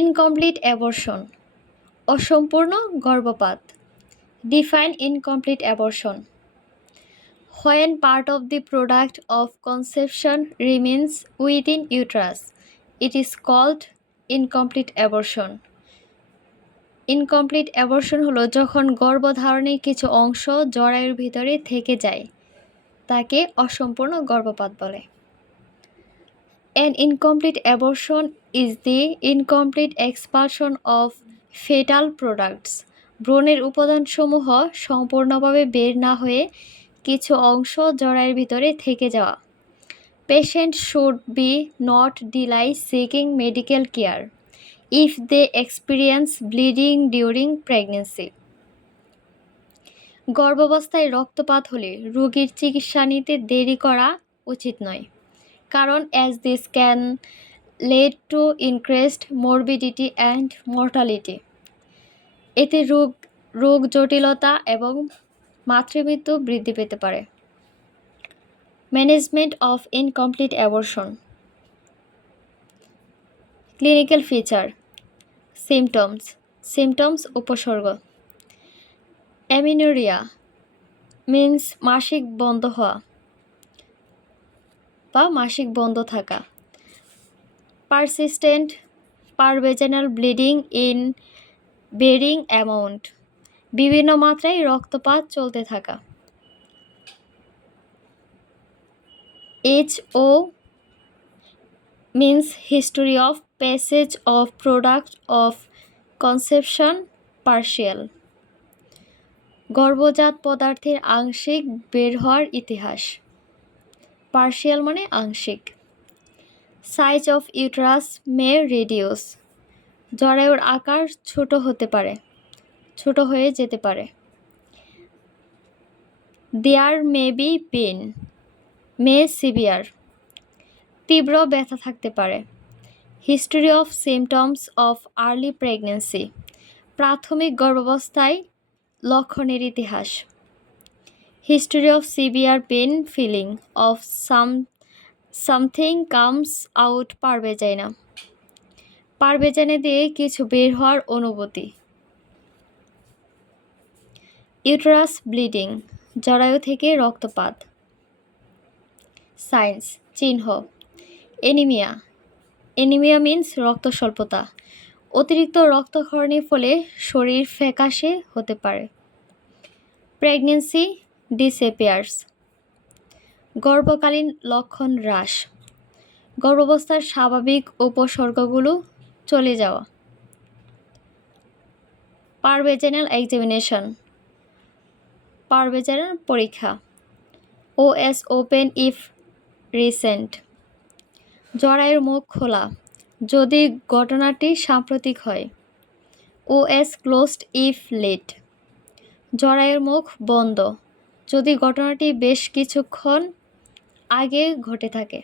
Incomplete abortion অসম্পূর্ণ গর্ভপাত। Define incomplete abortion. When part of the product of conception remains within uterus, it is called incomplete abortion. Incomplete abortion হলো যখন গর্ভধারণের কিছু অংশ জরায়ুর ভিতরে থেকে যায়, তাকে অসম্পূর্ণ গর্ভপাত বলে। An incomplete abortion is the incomplete expulsion of fetal products. ভ্রূণের উপাদানসমূহ সম্পূর্ণভাবে বের না হয়ে কিছু অংশ জরায়ুর ভিতরে থেকে যাওয়া। Patient should be not delay seeking medical care if they experience bleeding during pregnancy. গর্ভাবস্থায় রক্তপাত হলে রোগীর চিকিৎসা নিতে দেরি করা উচিত নয়, কারণ as this can lead to increased morbidity and mortality. এতে রোগ জটিলতা এবং মাতৃমৃত্যু বৃদ্ধি পেতে পারে। Management of incomplete abortion. Clinical feature. Symptoms উপসর্গ। অ্যামিনোরিয়া মিন্স মাসিক বন্ধ হওয়া বা মাসিক বন্ধ থাকা। Persistent per vaginal bleeding in varying amount, বিভিন্ন মাত্রায় রক্তপাত চলতে থাকা। HO means history of passage of product of conception partial, গর্ভজাত পদার্থের আংশিক বের হওয়ার ইতিহাস। পার্শিয়াল মানে আংশিক। Size of uterus may reduce, জরায়ুর আকার ছোট হয়ে যেতে পারে। There may be pain may severe, তীব্র ব্যথা থাকতে পারে। History of symptoms of early pregnancy, প্রাথমিক গর্ভাবস্থায় লক্ষণের ইতিহাস। History of severe pain feeling of something comes out per vagina, per vagina দিয়ে কিছু বের হওয়ার অনুভূতি। ইউটেরাস ব্লিডিং, জরায়ু থেকে রক্তপাত। সাইন্স চিহ্ন। এনিমিয়া মিন্স রক্ত স্বল্পতা, অতিরিক্ত রক্তক্ষরণের ফলে শরীর ফ্যাকাশে হতে পারে। প্রেগন্যান্সি ডিসঅ্যাপিয়ার্স, গর্ভকালীন লক্ষণ হ্রাস, গর্ভাবস্থার স্বাভাবিক উপসর্গগুলো চলে যাওয়া। পারভেজানাল এক্সামিনেশন, পারভেজানাল পরীক্ষা। OS ওপেন ইফ রিসেন্ট, জরায়ুর মুখ খোলা যদি ঘটনাটি সাম্প্রতিক হয়। OS ক্লোজড ইফ লেট, জরায়ুর মুখ বন্ধ যদি ঘটনাটি বেশ কিছুক্ষণ আগে ঘটে থাকে।